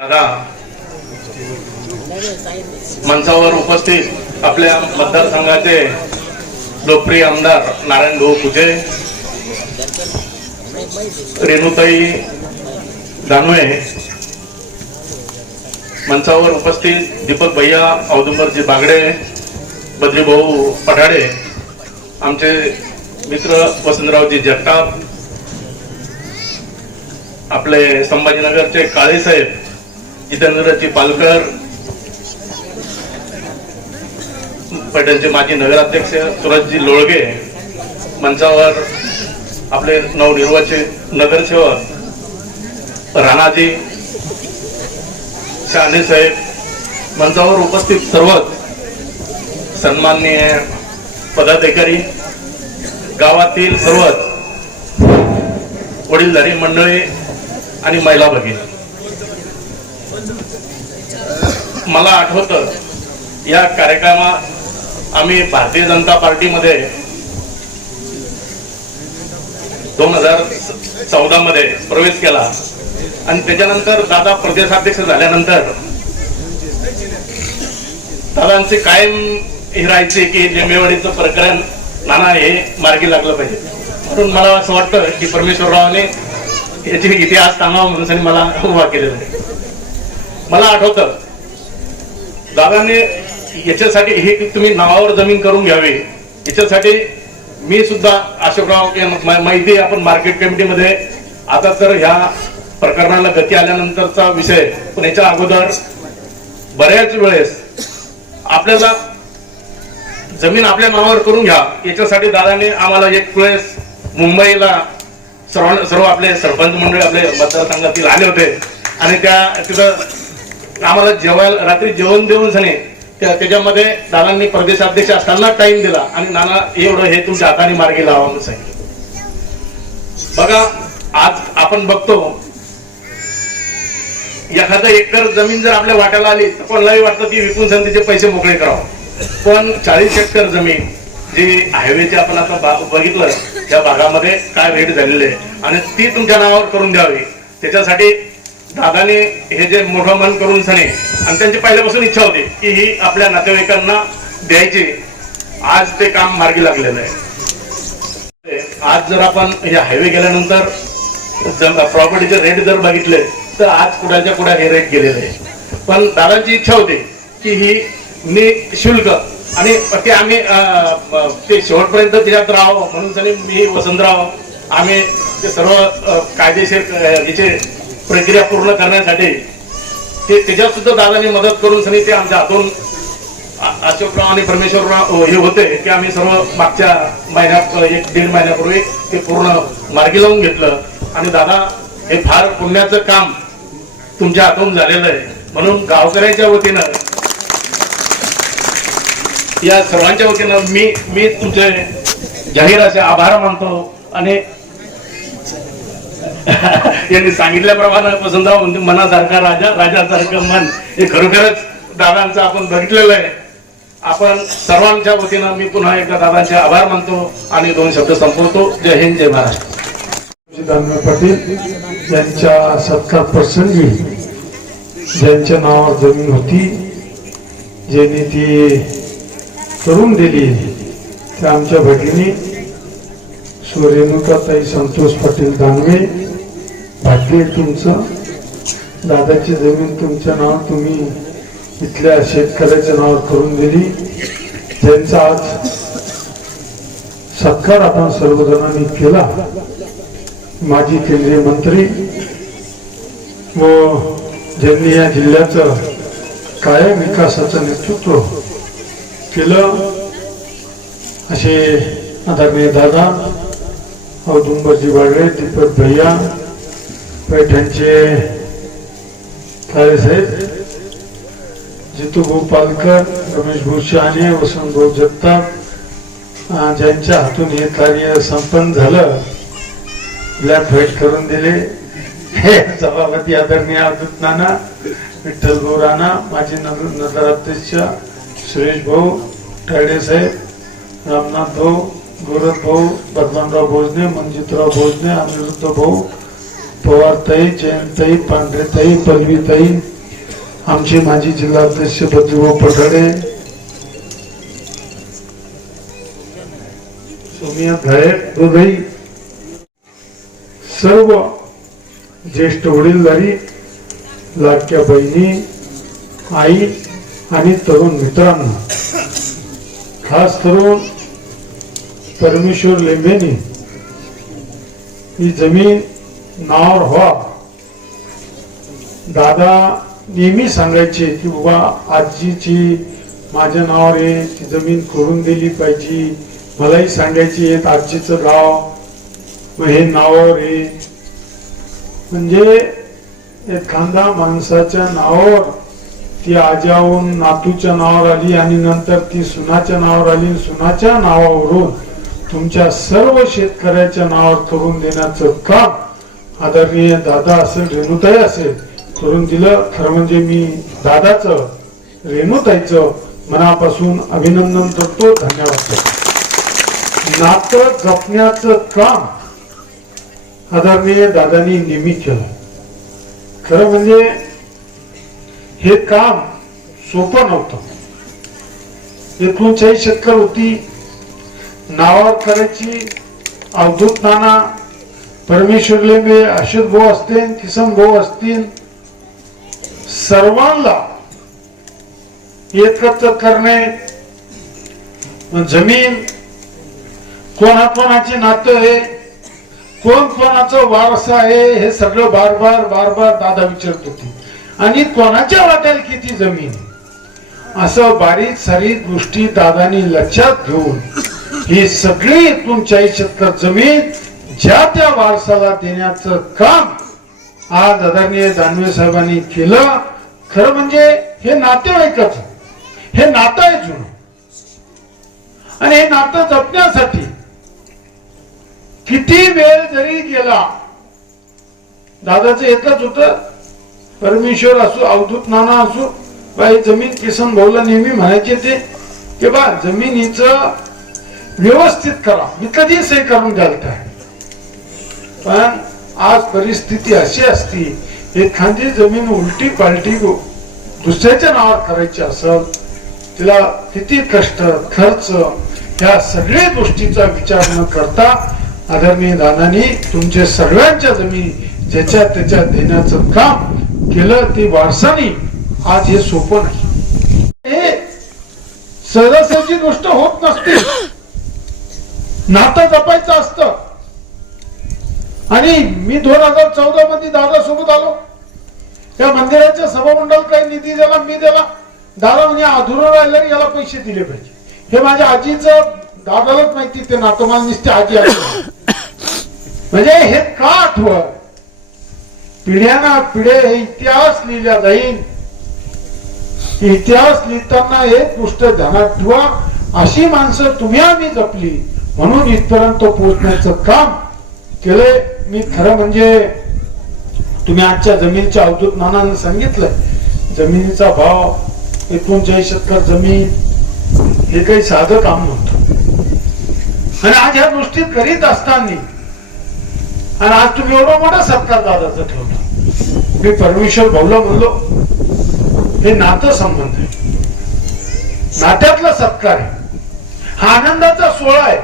दादा मंचावर उपस्थित आपल्या मतदारसंघाचे लोकप्रिय आमदार नारायण भाऊ कुजे, रेणुताई दानवे, मंचावर उपस्थित दीपक भैया औदुंबरजी बागडे, बद्री भाऊ पठाडे, आमचे मित्र वसंतरावजी जगताप, आपले संभाजीनगरचे काळे साहेब, जितेंद्रजी पालकर, पैठणचे माजी नगराध्यक्ष सुरजजी लोळगे, मंचावर आपले नवनिर्वाचित नगरसेवक राणाजी शांडे साहेब, मंचावर उपस्थित सर्वच सन्माननीय पदाधिकारी, गावातील सर्वच वडीलधारी मंडळी आणि महिला भगिनी, मला आठवतं या कार्यक्रमात आम्ही भारतीय जनता पार्टीमध्ये 2014 मध्ये प्रवेश केला आणि त्याच्यानंतर दादा प्रदेशाध्यक्ष झाल्यानंतर दादांचे कायम हे राहायचे की जेमेवाडीचं प्रकरण नाना हे मार्गी लागलं पाहिजे, म्हणून मला असं वाटतं की परमेश्वररावाने याची इतिहास सांगावा म्हणून मला उभा केलेला आहे. मला आठवतं दादाने याच्यासाठी हे तुम्ही नावावर जमीन करून घ्यावी, याच्यासाठी मी सुद्धा अशोकराव माहिती आपण मार्केट कमिटीमध्ये, आता तर ह्या प्रकरणाला गती आल्यानंतरचा विषय, पण याच्या अगोदर बऱ्याच वेळेस आपल्याला जमीन आपल्या नावावर करून घ्या याच्यासाठी दादाने आम्हाला एक वेळेस मुंबईला सर्व आपले सरपंच मंडळी आपले मतदारसंघातील आले होते आणि तिथं आम्हाला जेवायला रात्री जेवण देऊन सने त्याच्यामध्ये दादांनी प्रदेशाध्यक्ष असताना टाइम दिला आणि नाना एवढं हे तुमच्या हाताने मार्गी लावा म्हणून सांगितलं. बघा आज आपण बघतो एखादा एकर जमीन जर आपल्या वाट्याला आली तर कोणालाही वाटतं ती विकून संधीचे पैसे मोकळे करावं, पण 40 एकर जमीन जी हायवेचे आपण आता बघितलं त्या भागामध्ये काय रेट झालेले आणि ती तुमच्या नावावर करून द्यावी, त्याच्यासाठी दादाने हे जे मोठं मन करून सने आणि त्यांची पहिल्यापासून इच्छा होती की ही आपल्या नातेवाईकांना द्यायची, आज ते काम मार्गी लागलेलं आहे. आज जर आपण हे हायवे गेल्यानंतर प्रॉपर्टीचे रेट जर बघितले तर आज कुणाच्या कुठे हे रेट गेलेले आहे, पण दादांची इच्छा होती की ही निशुल्क आणि ते आम्ही ते शेवटपर्यंत त्याच्यात राहावं म्हणून मी वसंतराव आम्ही ते सर्व कायदेशीर याचे प्रक्रिया पूर्ण करण्यासाठी ते त्याच्यात सुद्धा दादांनी मदत करून सनी ते आमच्या हातून अशोकराव आणि परमेश्वरराव हे होते की आम्ही सर्व मागच्या महिन्यात 1-1.5 महिन्यापूर्वी ते पूर्ण मार्गी लावून घेतलं आणि दादा हे फार पुण्याचं काम तुमच्या हातून झालेलं आहे, म्हणून गावकऱ्यांच्या वतीनं या सर्वांच्या वतीनं मी तुमचे जाहीर असे आभार मानतो आणि यांनी सांगितल्याप्रमाणे वसंतराव म्हणजे मनासारखा राजा, राजासारखं मन, हे खरोखरच दादांचं आपण बघितलेलं आहे. आपण सर्वांच्या वतीनं मी पुन्हा एकदा दादांचे आभार मानतो आणि 2 शब्द संपवतो. जय हिंद, जय महाराष्ट्र. दानवे पाटील यांच्या सत्कार प्रसंगी ज्यांच्या नावावर जमीन होती, ज्यांनी ती करून दिली त्या आमच्या भगिनी रेणुकाताई संतोष पाटील दानवे, भाग्य तुमचं, दादाची जमीन तुमच्या नावावर तुम्ही इथल्या शेतकऱ्याच्या नावावर करून दिली, ज्यांचा आज सत्कार आपण सर्वजणांनी केला. माजी केंद्रीय मंत्री व ज्यांनी या जिल्ह्याचं कायम विकासाचं नेतृत्व केलं असे आदरणीय दादा औदुंबरजी बागडे, दीपक भैया, पैठणचे काळे साहेब, जितूभाऊ पालकर, रमेश भाऊ शहाणे, वसंत भाऊ जगताप, ज्यांच्या हातून हे कार्य संपन्न झालं, ब्लॅक व्हाईट करून दिले, हे सभापती आदरणीय अवधूत नाना, विठ्ठल भाऊ राणा, माजी नगराध्यक्ष सुरेश भाऊ टायडे साहेब, रामनाथ भाऊ, गोरख भाऊ, बदनामराव भोजने, मंजितराव भोजने, अनिरुद्ध भाऊ, पवारताई, जयंतताई, पांढरेताई, पल्लवीताई, आमचे माजी जिल्हाध्यक्ष बद्रीभाऊ पठाडे, सोनिया धायक, सर्व ज्येष्ठ वडीलधारी, लाडक्या बहिणी, आई आणि तरुण मित्रांना, खास करून परमेश्वर लेंबेनी ही जमीन नावावर व्हा. दादा नेहमी सांगायचे की बाबा आजीची माझ्या नावावर आहे, ती जमीन करून दिली पाहिजे. मलाही सांगायची आजीचं गाव हे नावावर आहे. म्हणजे एखाद्या माणसाच्या नावावर ती आजाहून नातूच्या नावावर आली आणि नंतर ती सुनाच्या नावावर आली. सुनाच्या नावावरून तुमच्या सर्व शेतकऱ्याच्या नावावर करून देण्याचं काम आदरणीय दादा असेल, रेणुताई असेल, करून दिलं. खरं म्हणजे मी दादाचं, रेणुताईचं मनापासून अभिनंदन करतो, धन्यवाद करतो. नातं जपण्याचं काम आदरणीय दादांनी नेहमी केलं. खरं म्हणजे हे काम सोपं नव्हतं. 39 एकर होती, नावावर करायची. अवधूत नाना, परमेश्वर लेंबे, अशोक भाऊ असतील, किसन भाऊ असतील, सर्वांना एकत्र करणे. जमीन कोणाकोणाची नातं आहे, कोण कोणाचं वारसा आहे, हे सगळं बार बार दादा विचारत होते. आणि कोणाच्या वाट्याला किती जमीन, असं बारीक सारीक गोष्टी दादानी लक्षात घेऊन ही सगळी 39 एकर जमीन ज्या त्या वारसाला देण्याचं काम आज आदरणीय दानवे साहेबांनी केलं. खरं म्हणजे हे नातेवाईकच, हे नातं आहे जुनं. आणि हे नातं जपण्यासाठी किती वेळ जरी गेला, दादाचं एकच होतं, परमेश्वर असो, अवधूत नाना असो, बाई जमीन किसन भाऊला नेहमी म्हणायचे ते की बा जमिनीचं व्यवस्थित करा, मी कधी सही करून द्याल. पण आज परिस्थिती अशी असती, एखादी जमीन उलटी पालटी दुसऱ्याच्या नावावर करायची असेल, तिला किती कष्ट, खर्च, या सगळ्या गोष्टीचा विचार न करता आदरणीय दादांनी तुमच्या सगळ्यांच्या जमिनी ज्याच्या त्याच्या देण्याचं काम केलं. ते वारसानी आज हे सोपं नाही, हे सहजासहजी गोष्ट होत नसते. नातं जपायचं असतं. आणि मी 2014 मध्ये दादा सोबत आलो. त्या मंदिराच्या सभामंडळ काही निधी दिला, मी दिला. दादा म्हणजे अधुरं राहिलं, याला पैसे दिले पाहिजे. हे माझ्या आजीचं दादालाच माहिती, ते नातं मला निसते आजी आजी. म्हणजे हे का आठवण, पिढ्याना पिढ्या हे इतिहास लिहिल्या जाईल. इतिहास लिहिताना एक गोष्ट ध्यानात ठेवा, अशी माणसं तुम्ही आम्ही जपली म्हणून इथपर्यंत पोहोचण्याचं काम केलंय. मी खरं म्हणजे तुम्ही आजच्या जमिनीच्या अवधूत नानांनी सांगितलंय, जमिनीचा भाव 39 एकर जमीन हे काही साधं काम नव्हतं. आणि आज ह्या गोष्टी करीत असताना, आणि आज तुम्ही एवढा मोठा सत्कार दादाचा ठेवला. मी परमेश्वर भाऊला म्हणलो, हे नातं संबंध आहे, नात्यातला सत्कार आहे, हा आनंदाचा सोहळा आहे.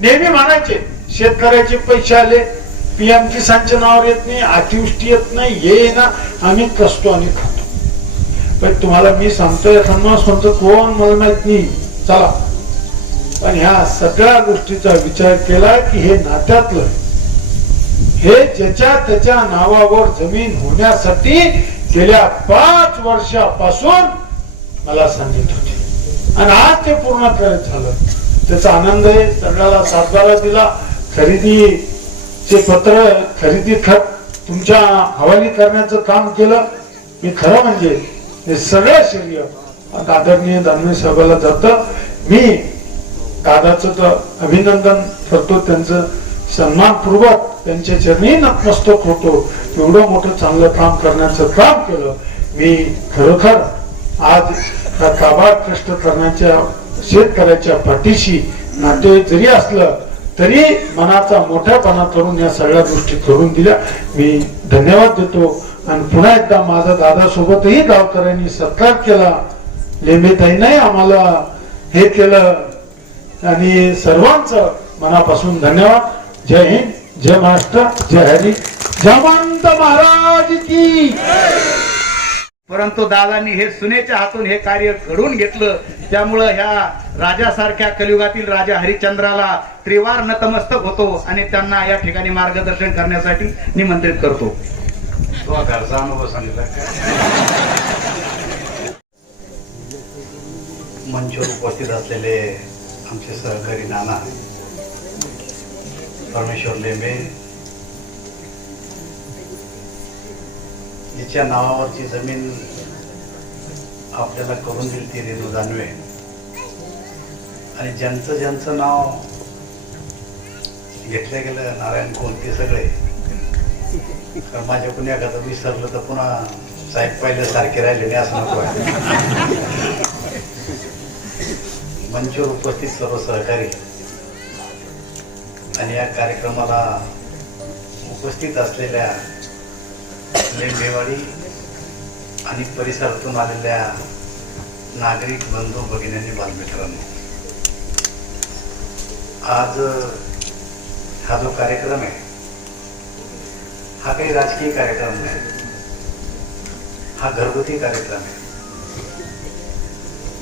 नेहमी म्हणायचे शेतकऱ्याचे पैसे आले, पीएम किसानच्या नावावर येत नाही, अतिवृष्टी येत नाही, हे ना आम्ही कसतो आणि खातो. पण तुम्हाला मी सांगतोय, कोण मला माहित नाही, चला. पण ह्या सगळ्या गोष्टीचा विचार केला की हे नात्यातलं, हे ज्याच्या त्याच्या नावावर जमीन होण्यासाठी गेल्या 5 वर्षापासून मला सांगित होते. आणि आज ते पूर्ण करत झालं, त्याचा आनंद आहे. सगळ्याला सातबारा दिला, खरेदीचे पत्र, खरेदी खत तुमच्या हवाली करण्याचं काम केलं. मी खरं म्हणजे हे सगळं श्रेय आदरणीय दानवे साहेबाला जातं. मी दादाचं तर अभिनंदन करतो, त्यांचं सन्मानपूर्वक त्यांच्या चरणी नतमस्तक होतो. एवढं मोठं चांगलं काम करण्याचं काम केलं. मी खरोखर आज काबाड कष्ट करण्याच्या शेतकऱ्याच्या पाठीशी नातेवाईक जरी असलं तरी मनाचा मोठ्यापणा करून या सगळ्या गोष्टी करून दिल्या. मी धन्यवाद देतो आणि पुन्हा एकदा माझा दादा सोबतही गावकऱ्यांनी सत्कार केला. लेंबेताईंनाही आम्हाला हे केलं आणि सर्वांचं मनापासून धन्यवाद. जय हिंद, जय महाराष्ट्र, जय हरी, जयवंत महाराज की. परंतु दादांनी हे सुनेच्या हातून हे कार्य घडून घेतलं. त्यामुळं ह्या राजासारख्या कलियुगातील राजा हरिश्चंद्राला त्रिवार नतमस्तक होतो आणि त्यांना या ठिकाणी मार्गदर्शन करण्यासाठी निमंत्रित करतो. तो घरचा अनुभव सांगितला. मंचावर उपस्थित असलेले आमचे सहकारी नाना परमेश्वर लेंबे, जिच्या नावावरची जमीन आपल्याला करून दिली ती रेणू दानवे, आणि ज्यांचं नाव घेतलं गेलं नारायण कोलते सगळे. कारण माझ्याकडून एखादं विसरलं तर पुन्हा साहेब पहिले सारखे राहिलेले असं नको आहे. मंचावर उपस्थित सर्व सहकारी आणि या कार्यक्रमाला उपस्थित असलेल्या लेंबेवाडी आणि परिसरातून आलेल्या नागरिक बंधू भगिनींनी बालमित्रांनो, आज हा जो कार्यक्रम आहे हा काही राजकीय कार्यक्रम नाही, हा घरगुती कार्यक्रम आहे.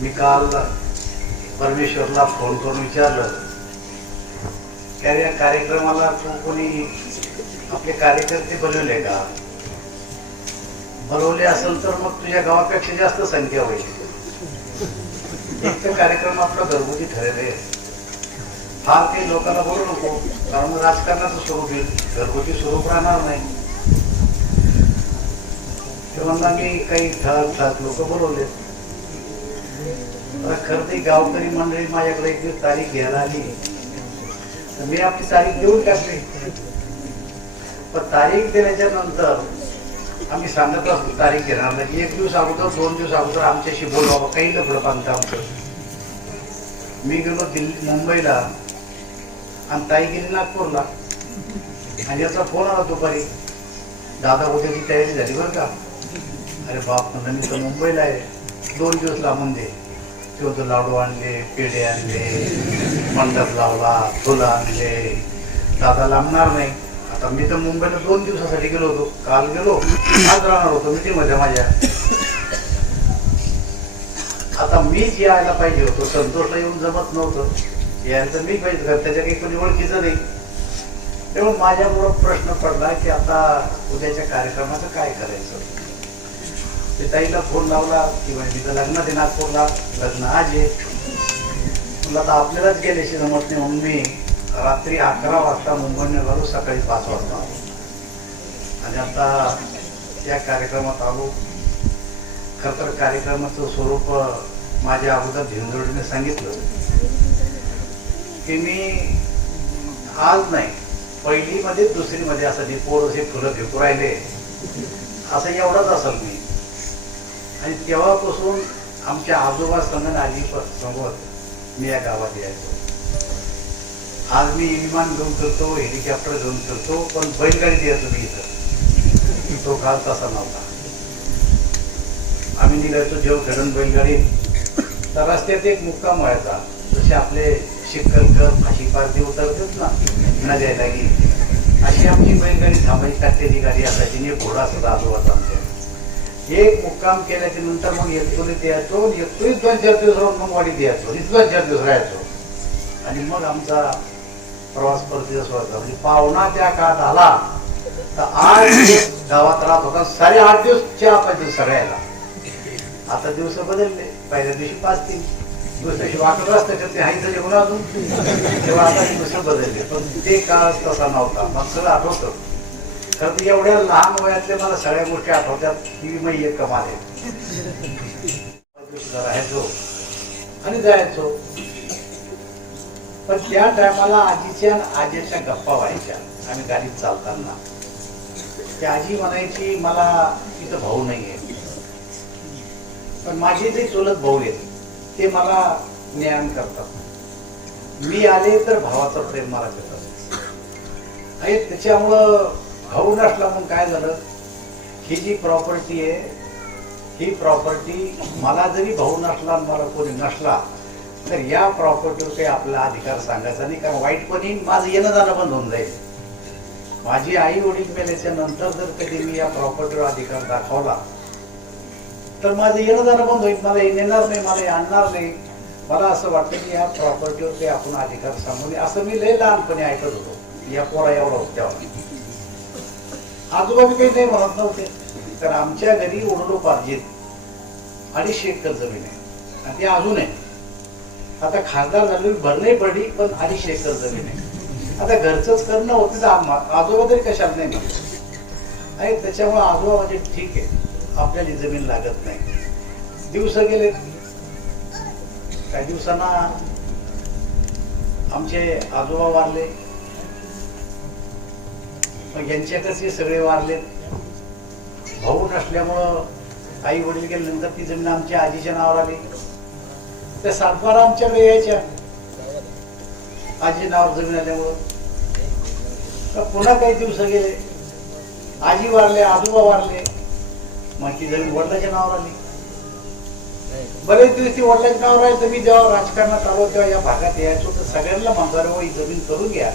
मी काल परमेश्वरला फोन करून विचारलं की अरे या कार्यक्रमाला तू कोणी आपले कार्यकर्ते बोलवले का? बोलवले असेल तर मग तुझ्या गावापेक्षा जास्त संख्या होईल. एक तर कार्यक्रम आपला घरगुती ठरेल, फार काही लोकांना बोलू नको, कारण मग राजकारणाचं स्वरूप येईल, घरगुती स्वरूप राहणार नाही. तेव्हा मी काही ठळक लोक बोलवले. खरं ते गावकरी मंडळी माझ्याकडे एक दिवस तारीख घ्यायला आली, मी आपली तारीख देऊन टाकली. पण तारीख दिल्याच्या नंतर आम्ही सांगत असतो तारीख घेणार नाही. एक दिवस अगोदर 2 दिवस अगोदर आमच्याशी बोल बाबा, काही लफडं बांधतं आमचं. मी गेलो मुंबईला आणि ताई गेली नागपूरला, आणि याचा फोन आला दुपारी, दादा उद्याची तयारी झाली बरं का? अरे बाप म्हणलं, मी तर मुंबईला आहे, 2 दिवस लांबून दे. तेव्हा लाडू आणले, पेढे आणले, मंडप लावला, फुलं आणले. दादा लांबणार नाही. आता मी तर मुंबईला 2 दिवसासाठी गेलो होतो, काल गेलो, आज राहणार होतो मीटिंग मध्ये माझ्या. आता मीच यायला पाहिजे होतो, संतोषला येऊन जमत नव्हतं, यायला तर मी पाहिजे, त्याच्या काही कोणी ओळखीचं नाही. तेव्हा माझ्यामुळं प्रश्न पडला की आता उद्याच्या कार्यक्रमाचं काय करायचं. ते ताईला फोन लावला की म्हणजे तिथं लग्नात आहे नागपूरला, लग्न आज आहे. म्हटलं आता आपल्यालाच गेल्याशी जमत नाही, म्हणून मी रात्री 11 वाजता मुंबईने आलो, सकाळी 5 वाजता आलो. आणि आता या कार्यक्रमात आलो. खरं तर कार्यक्रमाचं स्वरूप माझ्या अगोदर झिंजोडीने सांगितलं की मी आज नाही, पहिलीमध्ये दुसरीमध्ये असं जे पोर असे फुलं फेकू राहिले असं एवढाच असेल मी. आणि तेव्हापासून आमच्या आजोबा संगण आली सोबत मी या गावात यायचो. आज मी विमान घेऊन फिरतो, हेलिकॉप्टर घेऊन फिरतो, पण बैलगाडी द्यायचो मी इथं. तो काळ तसा नव्हता. आम्ही निघायचो जेवखेडून बैलगाडी, तर रस्त्यात एक मुक्काम व्हायचा. जसे आपले शिक्करकर फाशी पारती उतरतात ना नद्या लागी, अशी आमची बैलगाडी थांबायची. टाकतेची गाडी असायची, एक घोडा सुद्धा आजोबाचा आमच्या. एक मुक्काम केल्याच्या नंतर मग एकतोलीत द्यायचो, एकतोलीत 2-4 दिवस राहून मग वाडीत द्यायचो, 2-4 दिवस राहायचो. आणि मग आमचा प्रवास परतीचा व्हायचा. म्हणजे पाहुणा त्या काळात आला तर 8 दिवस गावात राहत होता, 8.5 दिवस चहा पाहिजे सगळ्याला. आता दिवस बदलले, पहिल्या दिवशी 5-3 दिवसाची वाटत असतं ते हायचं जेवण अजून, तेव्हा आता दिवस बदलले. पण ते काळ तसा नव्हता, मग सगळं आठवतं. खरं तर एवढ्या लहान वयातल्या मला सगळ्या गोष्टी आठवतात, ती मी एक कमाल आहे. राहायचो आणि जायचो. पण त्या टायमाला आजीच्या आजीच्या गप्पा व्हायच्या. आम्ही गाडीत चालताना ती आजी म्हणायची मला तिथं भाऊ नाही आहे, पण माझे जे चुलत भाऊ आहेत ते मला ज्ञान करतात. मी आले तर भावाचा प्रेम मला भेटत आहे. त्याच्यामुळं भाऊ नसला मग काय झालं, ही जी प्रॉपर्टी आहे ही प्रॉपर्टी मला जरी भाऊ नसला मला कोणी नसला तर या प्रॉपर्टीवर काही आपला अधिकार सांगायचा नाही, कारण वाईटपणी माझं येणं जाणं बंद होऊन जाईल. माझी आई वडील मेल्याच्या नंतर जर कधी मी या प्रॉपर्टीवर अधिकार दाखवला तर माझं येणं जाणं बंद होईल. मला येणार नाही, मला आणणार नाही. मला असं वाटतं की या प्रॉपर्टीवर काही आपण अधिकार सांगू नये, असं मी लय लहानपणी ऐकत होतो. या पोरा एवढा होत तेव्हा आजोबा मी काही नाही म्हणत नव्हते. तर आमच्या घरी वडिलोपार्जित 250 एकर जमीन आहे आणि ती अजून आहे. आता खासदार झाली भर नाही पडली, पण 250 एकर जमीन आहे. आता घरचंच करणं होतं तर आजोबा तरी कशाला नाही म्हणत आहे. त्याच्यामुळे आजोबा म्हणजे ठीक आहे, आपल्याला जमीन लागत नाही. दिवस गेले, काही दिवसांना आमचे आजोबा वारले, मग यांच्याकडचे सगळे वारले. भाऊ नसल्यामुळं आई वडील गेल्यानंतर ती जमीन आमच्या आजीच्या नावावर आली. त्या सातबारा आमच्याकडे यायच्या आजी नावावर जमीन आल्यामुळं. पुन्हा काही दिवस गेले, आजी वारले, आजोबा वारले, मग ती जमीन वडिलाच्या नावावर आली. बरेच दिवस ती वडिलाच्या नावावर राहिली. तर मी जेव्हा राजकारणात आलो तेव्हा या भागात यायचो तर सगळ्यांना म्हणतो ही जमीन करून घ्या,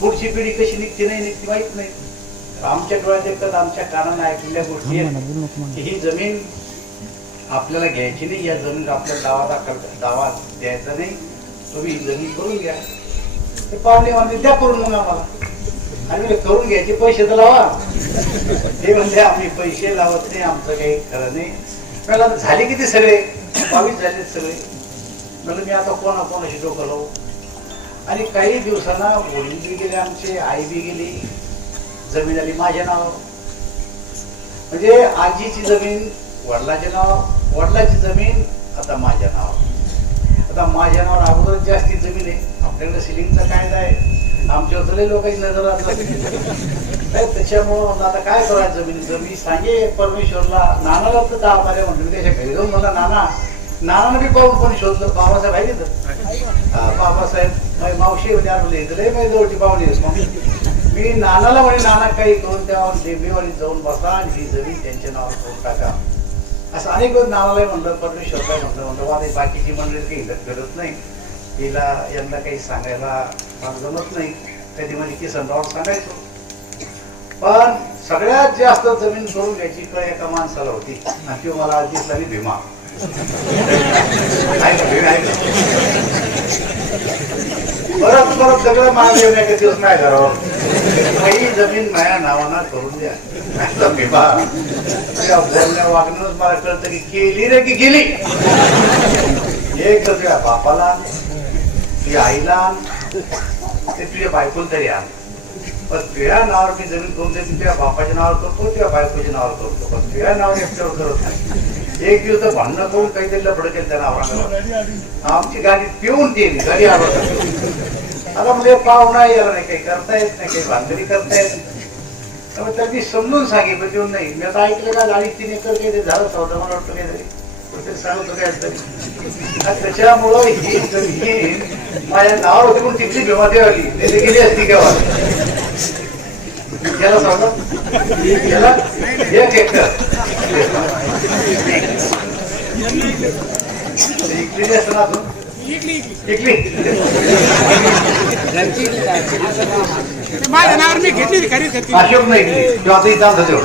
पुढची पिढी कशी निघते नाही निघते माहित नाही. आमच्या डोळ्यात एकच आमच्या कानाने ऐकलेल्या गोष्टी आहेत की ही जमीन आपल्याला घ्यायची नाही, या जमीन आपल्याला दावा द्यायचा नाही, तुम्ही ही जमीन करून घ्या. ते पाहुणे म्हणजे द्या करून मग आम्हाला. आणि करून घ्यायचे पैसे तर लावा. ते म्हणजे आम्ही पैसे लावत नाही, आमचं काही खरं नाही. पहिला झाले किती सगळे 22 झाले सगळे. म्हणजे मी आता कोणाशी डोकं लावू. आणि काही दिवसांना वडील बी गेले आमचे, आई बी गेली, जमीन आली माझ्या नावावर. म्हणजे आजीची जमीन वडिलाच्या नावावर, वडिलाची जमीन आता माझ्या नावावर. आता माझ्या नावावर अगोदर जास्ती जमीन आहे. आपल्याकडे सिलिंगचा कायदा आहे, आमच्या लय लोकांची नजर त्याच्यामुळं आता काय करायचं जमीन सांगे परमेश्वरला. नानाला तर 10 बाऱ्या म्हणतो मी त्याच्या घरी जाऊन मला नानानं बी पाहून कोणी शोधलं. बाबासाहेब आहे तिथं, बाबासाहेब मावशी म्हणजे आठवले लय माझी जवळची पाहुणे. मी नानाला म्हणे नाना काही करून त्यावर देवीवारी जाऊन बसा आणि ही जमीन त्यांच्या नावावर करून टाका. असं अनेक वेळ नानालाही म्हणलं, परमेश्वरला म्हणलं मला बाकीची मंडळी काही करत नाही, तिला यांना काही सांगायला मला जमत नाही. कधी म्हणजे किसनराव सांगायचो. पण सगळ्यात जास्त जमीन करून घ्यायची कळ एका माणसाला होती आणि ती मला दिसला मी भीमा. परत परत सगळं मान येण्याचे दिवस नाही करावं, काही जमीन माझ्या नावाना करून द्या. भीमा बोलण्या वागणं मला कळतं की केली रे की गेली. एक तर तुझ्या बापाला, तुझ्या आईला, ते तुझ्या बायकोला तरी आण. पण तुझ्या नावावर मी जमीन करून देते, तुझ्या बापाच्या नावावर करतो, तुझ्या बायकोच्या नावावर करतो, पण तुझ्या नावावर एकट्यावर करत नाही. एक दिवस तर भांडणं करून काहीतरी लफडं केलं त्या नावाला. आमची गाडी पिऊन ती घरी आलो. आता म्हणजे पाहुणा यायला नाही, काही करता येत नाही, काही भांडणी करता येत नाही. त्यामुळे तर मी समजून सांगितलं देऊन नाही. मी आता ऐकलं का 2.5-3 एकर काही झालं चौदा मला वाटतं काहीतरी सांगतो काय तरी. त्याच्यामुळं ही जमीन माझ्या नावावर होती पण तिथली भीमा देवाली तिथे गेली असती केव्हा. याला सांगतो याला 1 एकर इकली असतं ना अजून इकली माझ्या नावावर मी घेतली खरेदी अशोक नाही किंवा आता इथं आमचा देऊ.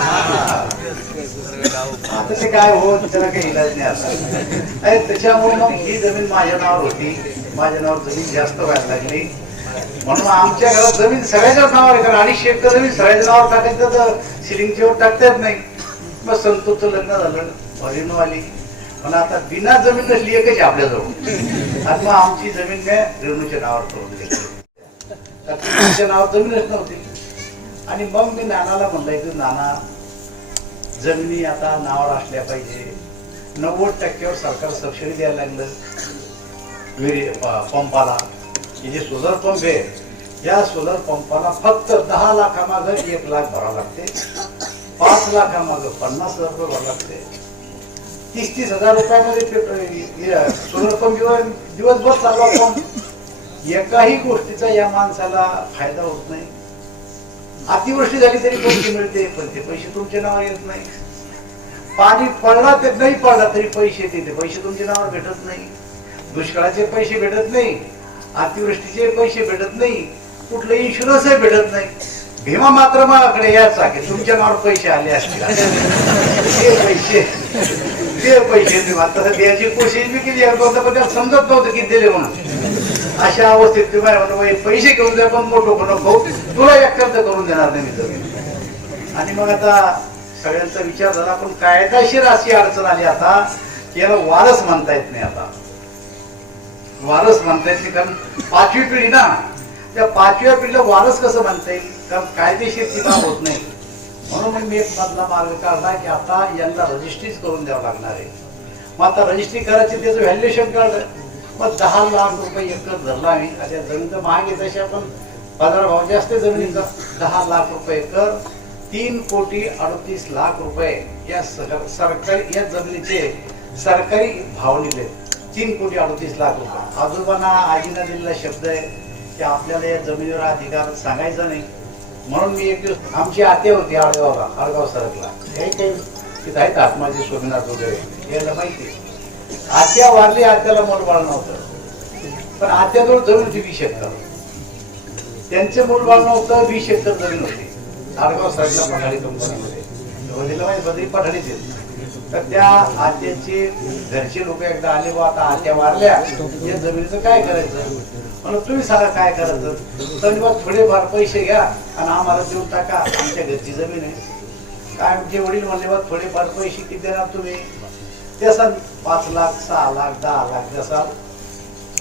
आता ते काय हो त्याला काही इलाज नाही आता. त्याच्यामुळे मग ही जमीन माझ्या नावावर होती, माझ्या नावावर जमीन जास्त व्हायला लागली. म्हणून आमच्या घरात जमीन सगळ्याच्याच नावावर आहे. कारण 250 एकर जमीन सगळ्याच्या नावावर टाकायचं तर सिलिंगच्या वर टाकता येत नाही. मग संतोषचं लग्न झालं, भरीनो आली. पण आता बिना जमीन नसली एकच आपल्याजवळ. आता मग आमची जमीन काय रेणूच्या नावावर करून घेतली. तिच्या नावावर जमीनच नव्हती. आणि मग मी नानाला म्हणलं की नाना जमिनी आता नावावर असल्या पाहिजे. 90% सरकार सबसिडी द्यायला लागलं पंपाला. हे जे सोलर पंप आहे या सोलर पंपाला फक्त 10 लाखामागं 1 लाख भरावं लागते, 5 लाखामागं 50,000 रुपये भरावं लागते. 30-30 हजार रुपयामध्ये सोलर पंप दिवसभर चालवा पंप. एकाही गोष्टीचा या माणसाला फायदा होत नाही. अतिवृष्टी झाली तरी पैसे मिळते, पण ते पैसे तुमच्या नावावर येत नाही. पाणी पडला तर नाही पडला तरी पैसे येते, ते पैसे तुमच्या नावावर भेटत नाही. दुष्काळाचे पैसे भेटत नाही, अतिवृष्टीचे पैसे भेटत नाही, कुठलं इन्शुरन्स भेटत नाही. भीमा मात्र माझ्याकडे यायचा की तुमच्या नावावर पैसे आले असतील, ते पैसे भीमा तसं द्यायची कोशिश बी केली, पण त्याला समजत नव्हतं की दिले म्हणून. अशा अवस्थेत तुम्ही म्हणून पैसे घेऊन द्या, पण मोठं पण भाऊ तुला एकट्यात करून देणार नाही मी जमीन. आणि मग आता सगळ्यांचा विचार झाला, पण कायदेशीर अशी अडचण आली आता की याला वारस म्हणता येत नाही. आता वारस म्हणता येत नाही, कारण 5वी पिढी ना, त्या 5व्या पिढीला वारस कसं म्हणता येईल, कारण कायदेशीर ती बाब होत नाही. म्हणून मग मी एक मधला मार्ग काढला की आता यांना रजिस्ट्रीच करून द्यावं लागणार आहे. मग आता रजिस्ट्री करायची, त्याचं व्हॅल्युएशन काढलं. मग 10 लाख रुपये एकर धरला आम्ही. आता जमीन तर महाग आहे, तशी आपण बाजार भाव जास्त जमिनीचा. 10 लाख रुपये एकर, 3,38,00,000 रुपये या सरकारी या जमिनीचे सरकारी भाव निघले. 3,38,00,000 रुपये. आजोबांना आजीना दिलेला शब्द आहे की आपल्याला या जमिनीवर अधिकार सांगायचा नाही. म्हणून मी एक दिवस, आमची आत्या होती आळगाव सरकला, तिथे आहेत आत्माजी स्वामीनाथ वगैरे, याला माहिती. आत्या वारली, आत्याला मूलबाळ नव्हतं, पण आत्याजवळ जमीन होती 20 एकर. त्यांचे मूलबाळ नव्हतं, 20 एकर जमीन होती आळगाव सरकला पठाडी कंपनीमध्ये. वडील माहिती बदली पठाडीच आहेत. तर त्या आत्याचे घरचे लोक एकदा आले, व आता आत्या वारल्या, या जमिनीचं काय करायचं. म्हणून तुम्ही सांगा काय करायचं. तर थोडेफार पैसे घ्या आणि आम्हाला देऊन टाका, आमच्या घरची जमीन आहे. काय आमचे वडील म्हणले, बा थोडेफार पैसे किती देणार तुम्ही. त्याचा 5 लाख, 6 लाख, 10 लाख द्याल.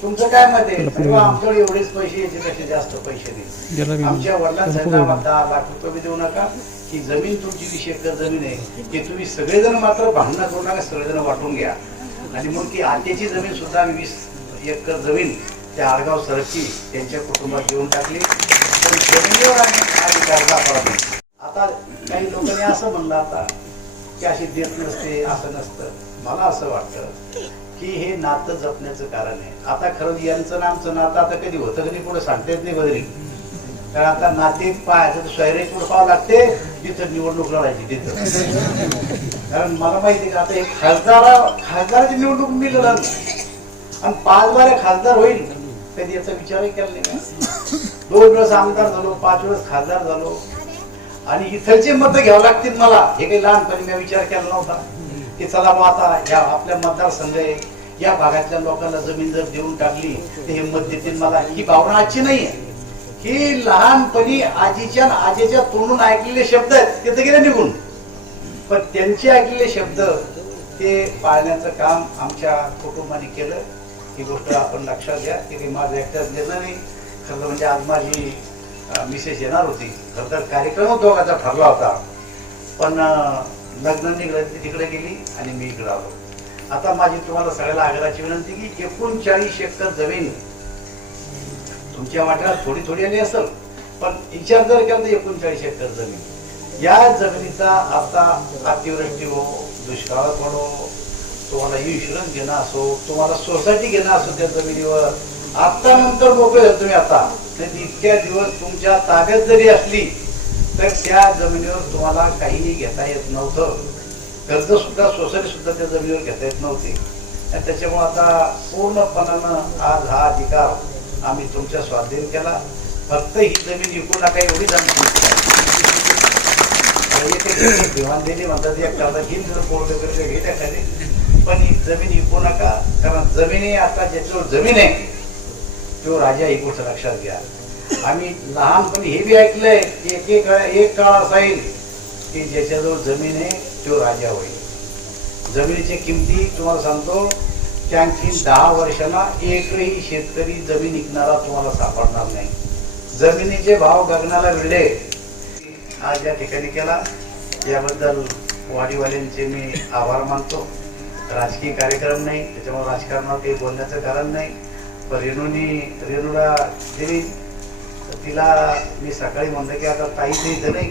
तुमचं काय मत आहे. आमच्याकडे एवढेच पैसे याचे पेक्षा जास्त पैसे नाही. आमच्या वडिलांसाठी 10 लाख रुपये देऊ नका. ही जमीन तुमची 20 एकर जमीन आहे, की तुम्ही सगळेजण मात्र भांडणं करू नका, सगळेजण वाटून घ्या. आणि मग ती आत्याची जमीन सुद्धा आम्ही 20 एकर जमीन त्या आळगाव सरकी त्यांच्या कुटुंबात देऊन टाकली. पण जमिनीवर आम्ही अधिकार दाखवला नाही. आता काही लोकांनी असं म्हणलं आता की अशी देत नसते, असं नसतं. मला असं वाटतं की हे नातं जपण्याचं कारण आहे. आता खरं यांचं ना आमचं नातं आता कधी होतं कधी पुढे सांगता येत नाही बदली. कारण आता नातेत पाहायचं सोयरे पुढे पाहावं लागते, तिथं निवडणूक लढायची तिथं. कारण मला माहिती का, आता हे खासदाराची निवडणूक मी लढणार आणि 5 बाऱ्या खासदार होईल, कधी याचा विचारही केला नाही. 2 वेळेस आमदार झालो, 5 वेळेस खासदार झालो, आणि इथलचे मत घ्यावं लागतील मला. हे काही लहानपणी मी विचार केला नव्हता की चला मग आता या आपल्या मतदारसंघ आहे, या भागातल्या लोकांना जमीन जर देऊन टाकली तर हे मत देतील मला. ही भावना आजची नाहीये. ही लहानपणी आजीच्या आजीच्या तोंडून ऐकलेले शब्द आहेत, ते तर गेले निघून. पण त्यांचे ऐकलेले शब्द ते पाळण्याचं काम आमच्या कुटुंबाने केलं. ही गोष्ट आपण लक्षात घ्या. की काही माझं एकट्याच घेणं नाही. खरं म्हणजे आज माझी मिसेस येणार होती. खरं तर कार्यक्रम दोघांचा ठरला होता, पण लग्न निघालं तिकडे गेली आणि मी इकडे आलो. आता माझी तुम्हाला सगळ्याला आग्रहाची विनंती की 39 एकर जमीन तुमच्या वाट्याला थोडी थोडी आली असेल, पण विचार जर केला तर 39 एकर जमीन, या जमिनीचा आता अतिवृष्टी हो, दुष्काळ पडो, तुम्हाला इन्शुरन्स घेणं असो, तुम्हाला सोसायटी घेणं असो, त्या जमिनीवर आता नंतर मोकळे झाले तुम्ही. आता इतक्या दिवस तुमच्या ताब्यात जरी असली तर त्या जमिनीवर तुम्हाला काहीही घेता येत नव्हतं. कर्ज सुद्धा, सोसायटी सुद्धा त्या जमिनीवर घेता येत नव्हती. आणि त्याच्यामुळे आता पूर्णपणानं आज हा अधिकार आम्ही तुमच्या स्वाधीन केला. फक्त ही जमीन विकू नका एवढीच आम्ही दिवाण दिली म्हणतात, एखादा घेईल जर कोर्ट वगैरे घेत एखादी, पण ही जमीन विकू नका. कारण जमिनी आता ज्याच्यावर जमीन आहे तो राजा, ही गोष्ट लक्षात घ्या. आम्ही लहानपणी हे बी ऐकलंय की एक काळ असा येईल की ज्याच्याजवळ जमीन आहे तो राजा होईल. जमिनीच्या किमती तुम्हाला सांगतो की आणखी 10 वर्षांना एकही शेतकरी जमीन विकणारा तुम्हाला सापडणार नाही. जमिनीचे भाव गगनाला भिडले. आज या ठिकाणी केला, याबद्दल वाडीवाल्यांचे मी आभार मानतो. राजकीय कार्यक्रम नाही, त्याच्यामुळे राजकारणावर काही बोलण्याचं कारण नाही. पण रेणूला दिली, तिला मी सकाळी म्हणलं की आता ताईच इथं नाही,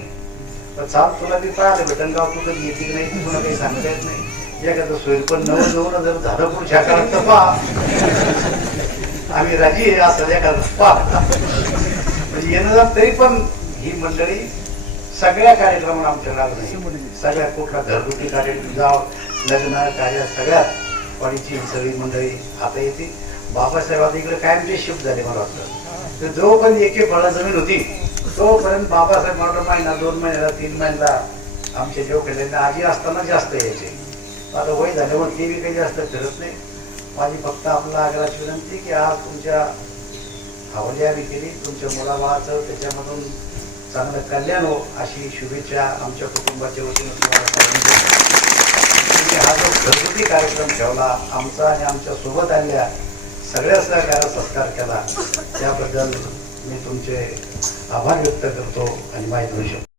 पण चाल तुला मी पाहिलं भेटणगाव, तू कधी येते की नाही तुला काही सांगता येत नाही. एखादं सोयी पण नवं जर झालं पुढच्या काळात तर पहा. आम्ही राजी आहे असं एखादं पाहता म्हणजे येणं जात. तरी पण ही मंडळी सगळ्या कार्यक्रमाला आमच्या नाही, सगळ्या कुठला घरगुती कार्यक्रम जाव, लग्न कार्य सगळ्यात वाडीची सगळी मंडळी आता येते. बाबासाहेब इकडे कायमचे शिफ्ट झाले मला वाटतं. तर जोपर्यंत एक फळा जमीन होती तोपर्यंत बाबासाहेब मला महिना 2 महिन्याला 3 महिन्याला आमचे जेव केले आजी असताना जास्त यायचे. आता वय झाल्यामुळे ते बी काही जास्त फिरत नाही. माझी फक्त आपला आग्रहाची विनंती की आज तुमच्या हवाली आम्ही केली, तुमच्या मुलाबाळाचं त्याच्यामधून चांगलं कल्याण हो अशी शुभेच्छा आमच्या कुटुंबाच्या वतीनं तुम्हाला. हा जो घरगुती कार्यक्रम ठेवला आमचा आणि आमच्या सोबत आलेल्या सगळ्या सहकार्याला सत्कार केला त्याबद्दल मी तुमचे आभार व्यक्त करतो आणि माहिती होऊ शकतो.